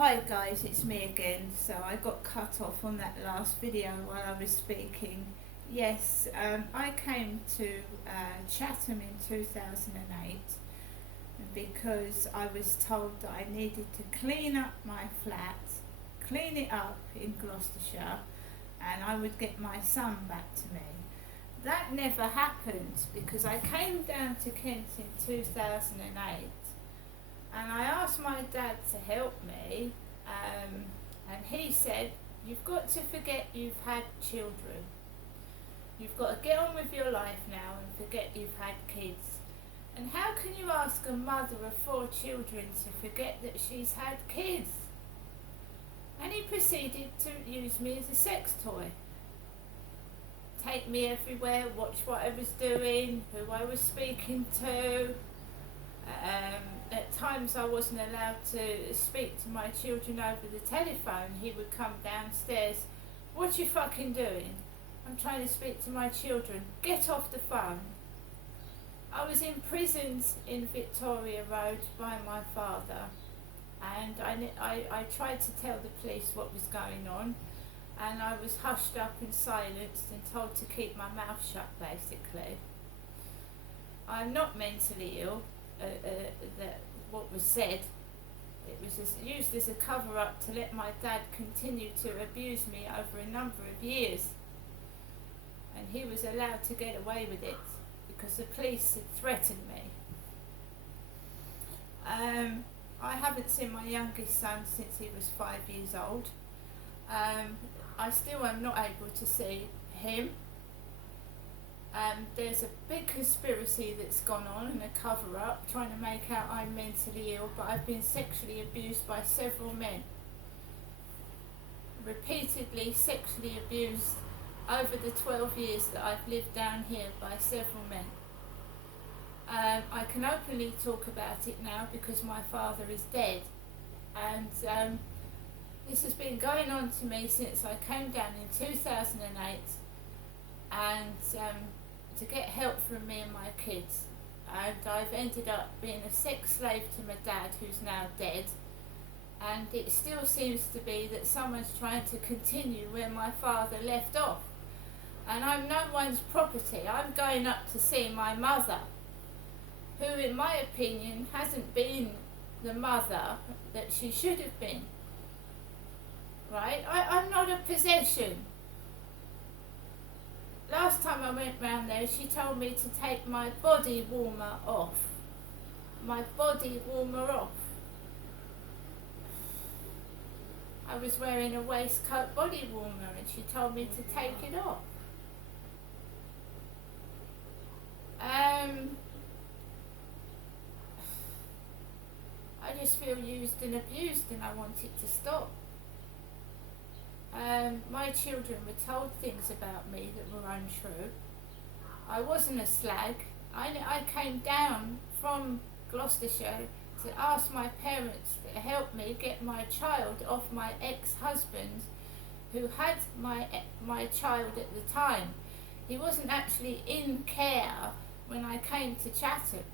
Hi guys, it's me again. So I got cut off on that last video while I was speaking. Yes, I came to Chatham in 2008 because I was told that I needed to clean up my flat, clean it up in Gloucestershire, and I would get my son back to me. That never happened because I came down to Kent in 2008 and I asked my dad to help me, and he said, "You've got to forget you've had children. You've got to get on with your life now and forget you've had kids. And how can you ask a mother of 4 children to forget that she's had kids?" And he proceeded to use me as a sex toy. Take me everywhere, watch what I was doing, who I was speaking to. At times I wasn't allowed to speak to my children over the telephone. He would come downstairs. "What you fucking doing? I'm trying to speak to my children. Get off the phone." I was imprisoned in Victoria Road by my father, and I tried to tell the police what was going on, and I was hushed up and silenced and told to keep my mouth shut, basically. I'm not mentally ill. That what was said, it was used as a cover-up to let my dad continue to abuse me over a number of years, and he was allowed to get away with it because the police had threatened me. I haven't seen my youngest son since he was 5 years old. I still am not able to see him. There's a big conspiracy that's gone on and a cover-up trying to make out I'm mentally ill, but I've been sexually abused by several men. Repeatedly sexually abused over the 12 years that I've lived down here by several men. I can openly talk about it now because my father is dead, and this has been going on to me since I came down in 2008, and to get help from me and my kids, and I've ended up being a sex slave to my dad, who's now dead, and it still seems to be that someone's trying to continue where my father left off, and I'm no one's property. I'm going up to see my mother, who in my opinion hasn't been the mother that she should have been, right? I'm not a possession. Last time I went round there, she told me to take my body warmer off. My body warmer off. I was wearing a waistcoat body warmer and she told me to take it off. I just feel used and abused, and I want it to stop. My children were told things about me that were untrue. I wasn't a slag. I came down from Gloucestershire to ask my parents to help me get my child off my ex-husband, who had my child at the time. He wasn't actually in care when I came to Chatham.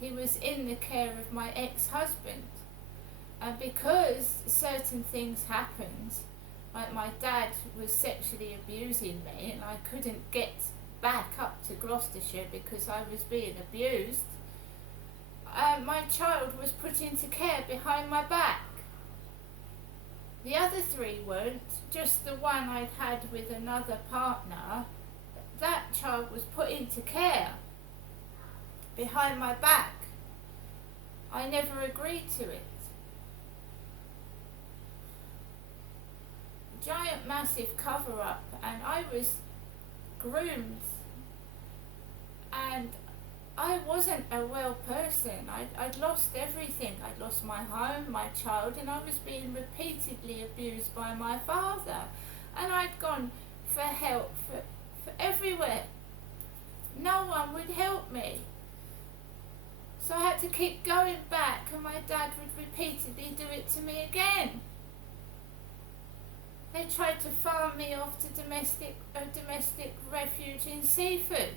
He was in the care of my ex-husband. And because certain things happened, like my dad was sexually abusing me and I couldn't get back up to Gloucestershire because I was being abused, my child was put into care behind my back. The other 3 weren't, just the one I'd had with another partner. That child was put into care behind my back. I never agreed to it. Giant massive cover-up, and I was groomed, and I wasn't a well person. I'd lost everything. I'd lost my home, my child, and I was being repeatedly abused by my father, and I'd gone for help for everywhere. No one would help me, so I had to keep going back, and my dad would repeatedly do it to me again. They tried to farm me off to domestic refuge in Seaford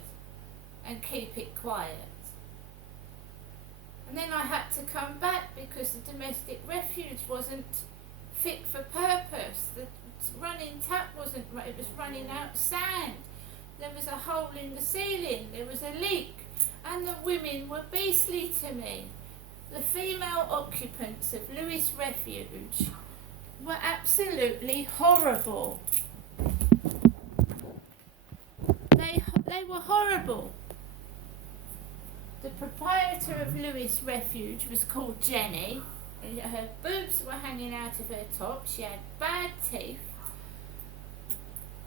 and keep it quiet. And then I had to come back because the domestic refuge wasn't fit for purpose. The running tap wasn't right, it was running out sand. There was a hole in the ceiling, there was a leak, and the women were beastly to me. The female occupants of Lewes Refuge were absolutely horrible. They were horrible. The proprietor of Lewes Refuge was called Jenny. Her boobs were hanging out of her top. She had bad teeth.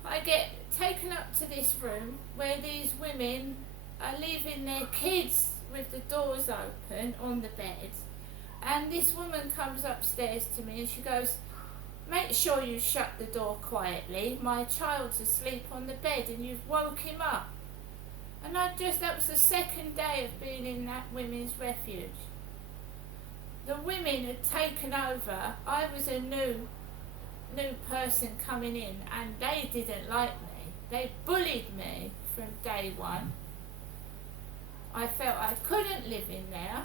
I get taken up to this room where these women are leaving their kids with the doors open on the bed, and this woman comes upstairs to me and she goes, "Make sure you shut the door quietly. My child's asleep on the bed and you've woke him up." And that was the second day of being in that women's refuge. The women had taken over. I was a new person coming in, and they didn't like me. They bullied me from day one. I felt I couldn't live in there.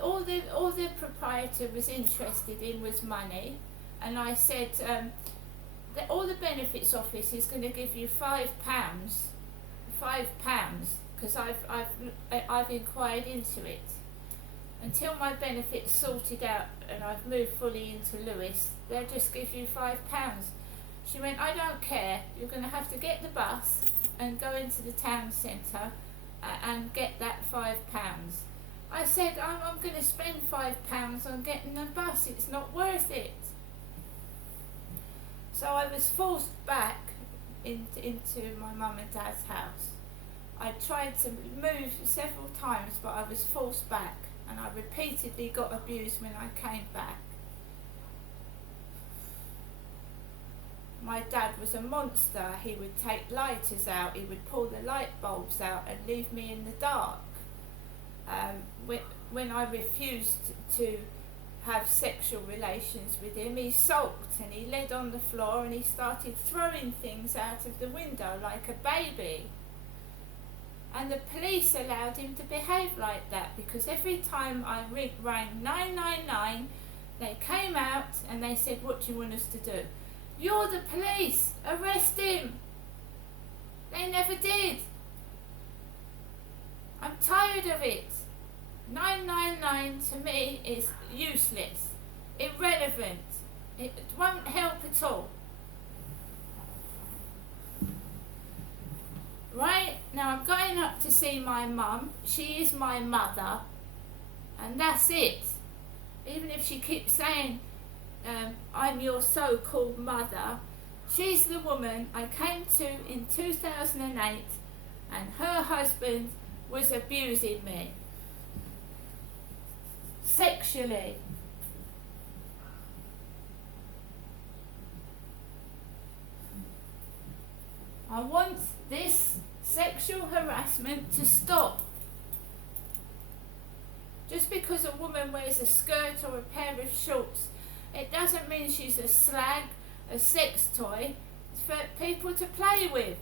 All the proprietor was interested in was money, and I said that all the benefits office is going to give you £5, because I've inquired into it. Until my benefits sorted out and I've moved fully into Lewes, they'll just give you £5. She went, "I don't care, you're going to have to get the bus and go into the town centre and get that £5. I said, I'm going to spend £5 on getting the bus, it's not worth it. So I was forced back into my mum and dad's house. I tried to move several times, but I was forced back, and I repeatedly got abused when I came back. My dad was a monster. He would take lighters out, he would pull the light bulbs out and leave me in the dark. When I refused to have sexual relations with him, he sulked and he lay on the floor and he started throwing things out of the window like a baby. And the police allowed him to behave like that, because every time I rang 999, they came out and they said, "What do you want us to do?" "You're the police, arrest him." They never did. I'm tired of it. 999 to me is useless, irrelevant. It won't help at all. Right, now I'm going up to see my mum. She is my mother, and that's it. Even if she keeps saying, "I'm your so-called mother," she's the woman I came to in 2008, and her husband was abusing me sexually. I want this sexual harassment to stop. Just because a woman wears a skirt or a pair of shorts, it doesn't mean she's a slag, a sex toy. It's for people to play with.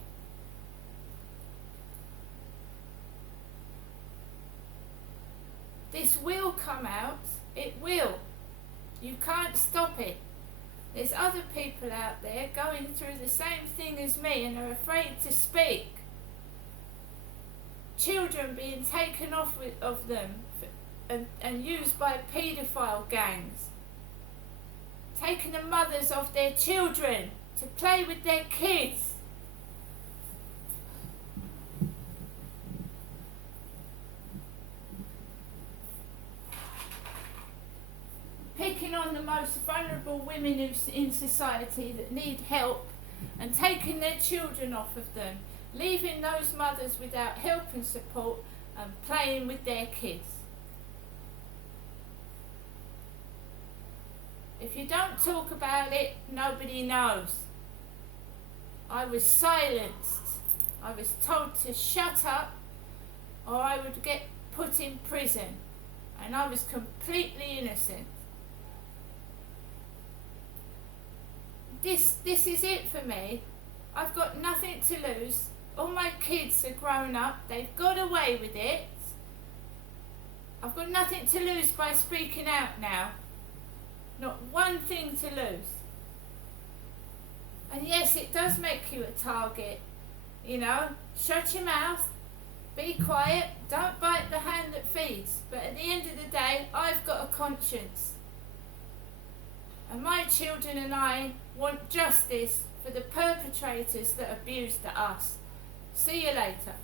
This will come out. It will. You can't stop it. There's other people out there going through the same thing as me and are afraid to speak. Children being taken off of them and used by paedophile gangs. Taking the mothers of their children to play with their kids. Picking on the most vulnerable women in society that need help and taking their children off of them, leaving those mothers without help and support and playing with their kids. If you don't talk about it, nobody knows. I was silenced. I was told to shut up or I would get put in prison, and I was completely innocent. This is it for me. I've got nothing to lose. All my kids are grown up. They've got away with it. I've got nothing to lose by speaking out now. Not one thing to lose. And yes, it does make you a target. You know, shut your mouth, be quiet, don't bite the hand that feeds. But at the end of the day, I've got a conscience. And my children and I want justice for the perpetrators that abused us. See you later.